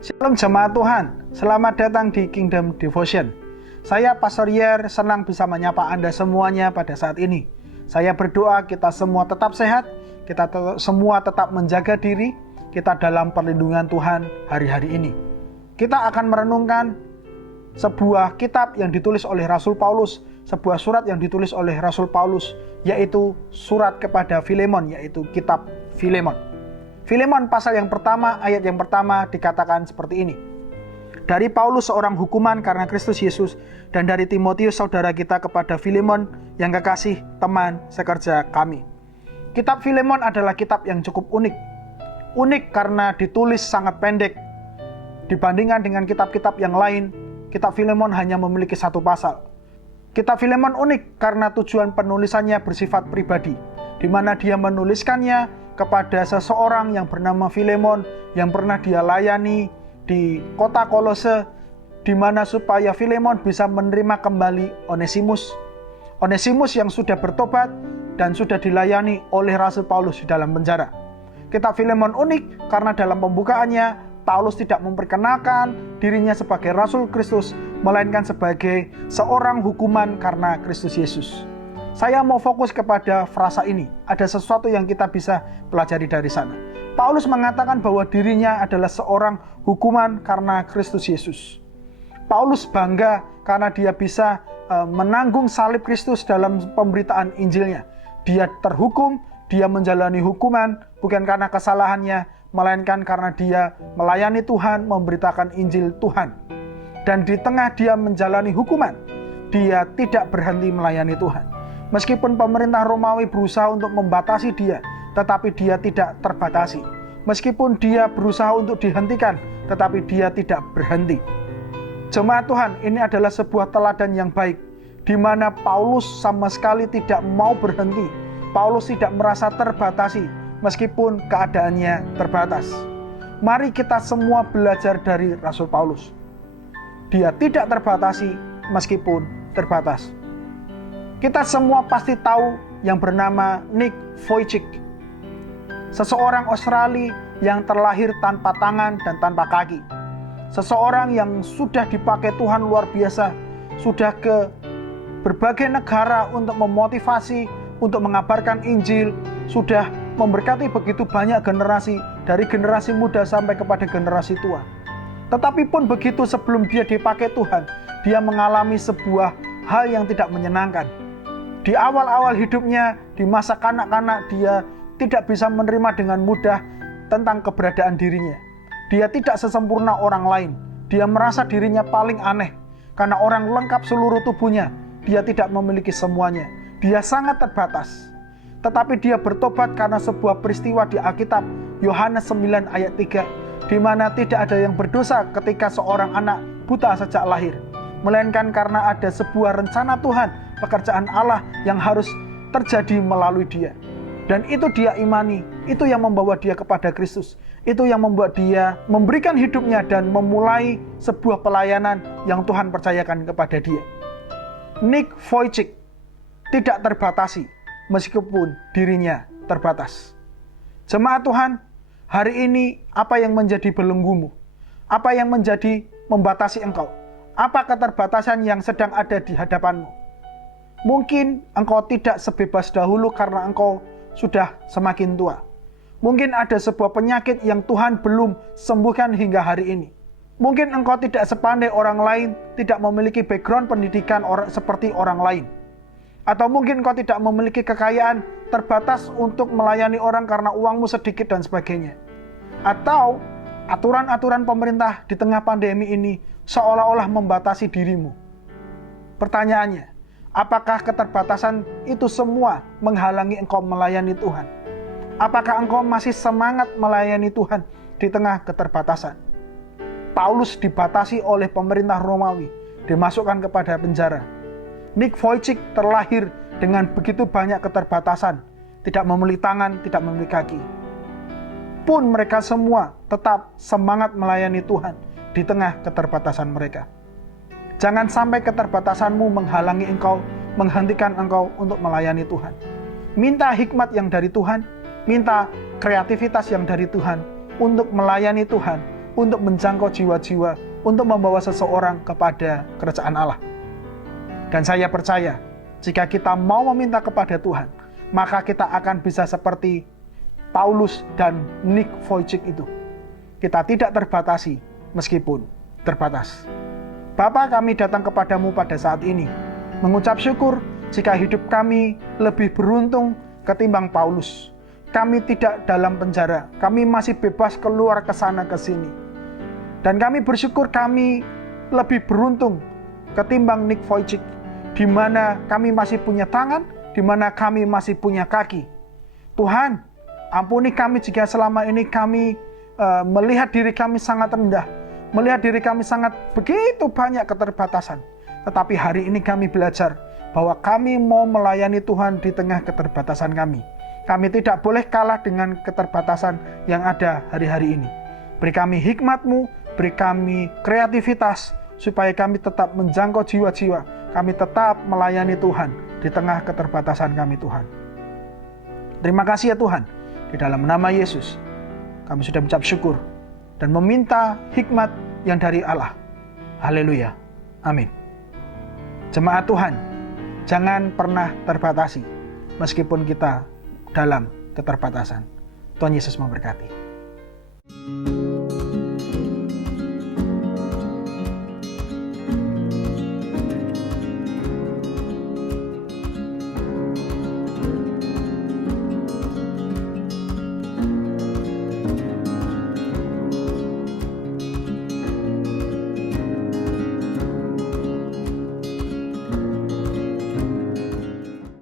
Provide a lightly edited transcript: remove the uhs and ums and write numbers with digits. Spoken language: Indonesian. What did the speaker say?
Shalom jemaat Tuhan, selamat datang di Kingdom Devotion. Saya Pastor Yer, senang bisa menyapa Anda semuanya pada saat ini. Saya berdoa kita semua tetap sehat, kita semua tetap menjaga diri, kita dalam perlindungan Tuhan hari-hari ini. Kita akan merenungkan sebuah kitab yang ditulis oleh Rasul Paulus, sebuah surat yang ditulis oleh Rasul Paulus, yaitu surat kepada Filemon, yaitu kitab Filemon. Filemon pasal yang pertama, ayat yang pertama dikatakan seperti ini. Dari Paulus seorang hukuman karena Kristus Yesus, dan dari Timotius saudara kita kepada Filemon yang kekasih teman sekerja kami. Kitab Filemon adalah kitab yang cukup unik. Unik karena ditulis sangat pendek. Dibandingkan dengan kitab-kitab yang lain, kitab Filemon hanya memiliki satu pasal. Kitab Filemon unik karena tujuan penulisannya bersifat pribadi, di mana dia menuliskannya kepada seseorang yang bernama Filemon yang pernah dia layani di kota Kolose, di mana supaya Filemon bisa menerima kembali Onesimus. Onesimus yang sudah bertobat dan sudah dilayani oleh Rasul Paulus di dalam penjara. Kitab Filemon unik karena dalam pembukaannya Paulus tidak memperkenalkan dirinya sebagai Rasul Kristus, melainkan sebagai seorang hukuman karena Kristus Yesus. Saya mau fokus kepada frasa ini. Ada sesuatu yang kita bisa pelajari dari sana. Paulus mengatakan bahwa dirinya adalah seorang hukuman karena Kristus Yesus. Paulus bangga karena dia bisa menanggung salib Kristus dalam pemberitaan Injilnya. Dia terhukum, dia menjalani hukuman bukan karena kesalahannya, melainkan karena dia melayani Tuhan, memberitakan Injil Tuhan. Dan di tengah dia menjalani hukuman, dia tidak berhenti melayani Tuhan. Meskipun pemerintah Romawi berusaha untuk membatasi dia, tetapi dia tidak terbatasi. Meskipun dia berusaha untuk dihentikan, tetapi dia tidak berhenti. Jemaat Tuhan, ini adalah sebuah teladan yang baik, di mana Paulus sama sekali tidak mau berhenti. Paulus tidak merasa terbatasi, meskipun keadaannya terbatas. Mari kita semua belajar dari Rasul Paulus. Dia tidak terbatasi, meskipun terbatas. Kita semua pasti tahu yang bernama Nick Vujicic, seseorang Australia yang terlahir tanpa tangan dan tanpa kaki. Seseorang yang sudah dipakai Tuhan luar biasa, sudah ke berbagai negara untuk memotivasi, untuk mengabarkan Injil, sudah memberkati begitu banyak generasi, dari generasi muda sampai kepada generasi tua. Tetapi pun begitu sebelum dia dipakai Tuhan, dia mengalami sebuah hal yang tidak menyenangkan. Di awal-awal hidupnya, di masa kanak-kanak, dia tidak bisa menerima dengan mudah tentang keberadaan dirinya. Dia tidak sesempurna orang lain. Dia merasa dirinya paling aneh. Karena orang lengkap seluruh tubuhnya, dia tidak memiliki semuanya. Dia sangat terbatas. Tetapi dia bertobat karena sebuah peristiwa di Alkitab, Yohanes 9 ayat 3, di mana tidak ada yang berdosa ketika seorang anak buta sejak lahir, melainkan karena ada sebuah rencana Tuhan, pekerjaan Allah yang harus terjadi melalui dia. Dan itu dia imani, itu yang membawa dia kepada Kristus. Itu yang membuat dia memberikan hidupnya dan memulai sebuah pelayanan yang Tuhan percayakan kepada dia. Nick Vujicic tidak terbatasi, meskipun dirinya terbatas. Jemaat Tuhan, hari ini apa yang menjadi belenggumu? Apa yang menjadi membatasi engkau? Apa keterbatasan yang sedang ada di hadapanmu? Mungkin engkau tidak sebebas dahulu karena engkau sudah semakin tua. Mungkin ada sebuah penyakit yang Tuhan belum sembuhkan hingga hari ini. Mungkin engkau tidak sepandai orang lain, tidak memiliki background pendidikan seperti orang lain. Atau mungkin engkau tidak memiliki kekayaan, terbatas untuk melayani orang karena uangmu sedikit dan sebagainya. Atau aturan-aturan pemerintah di tengah pandemi ini seolah-olah membatasi dirimu. Pertanyaannya, apakah keterbatasan itu semua menghalangi engkau melayani Tuhan? Apakah engkau masih semangat melayani Tuhan di tengah keterbatasan? Paulus dibatasi oleh pemerintah Romawi, dimasukkan kepada penjara. Nick Vujicic terlahir dengan begitu banyak keterbatasan, tidak memiliki tangan, tidak memiliki kaki. Pun mereka semua tetap semangat melayani Tuhan di tengah keterbatasan mereka. Jangan sampai keterbatasanmu menghalangi engkau, menghentikan engkau untuk melayani Tuhan. Minta hikmat yang dari Tuhan, minta kreativitas yang dari Tuhan untuk melayani Tuhan untuk menjangkau jiwa-jiwa, untuk membawa seseorang kepada kerajaan Allah. Dan saya percaya, jika kita mau meminta kepada Tuhan, maka kita akan bisa seperti Paulus dan Nick Vujicic itu. Kita tidak terbatasi meskipun terbatas. Bapa, kami datang kepadamu pada saat ini, mengucap syukur jika hidup kami lebih beruntung ketimbang Paulus. Kami tidak dalam penjara, kami masih bebas keluar ke sana ke sini. Dan kami bersyukur kami lebih beruntung ketimbang Nick Vujicic, di mana kami masih punya tangan, di mana kami masih punya kaki. Tuhan, ampuni kami jika selama ini kami melihat diri kami sangat rendah, melihat diri kami sangat begitu banyak keterbatasan. Tetapi hari ini kami belajar bahwa kami mau melayani Tuhan di tengah keterbatasan kami. Kami tidak boleh kalah dengan keterbatasan yang ada hari-hari ini. Beri kami hikmat-Mu, beri kami kreativitas, supaya kami tetap menjangkau jiwa-jiwa. Kami tetap melayani Tuhan di tengah keterbatasan kami, Tuhan. Terima kasih ya Tuhan. Di dalam nama Yesus, kami sudah mengucap syukur dan meminta hikmat yang dari Allah. Haleluya. Amin. Jemaat Tuhan, jangan pernah terbatasi meskipun kita dalam keterbatasan. Tuhan Yesus memberkati.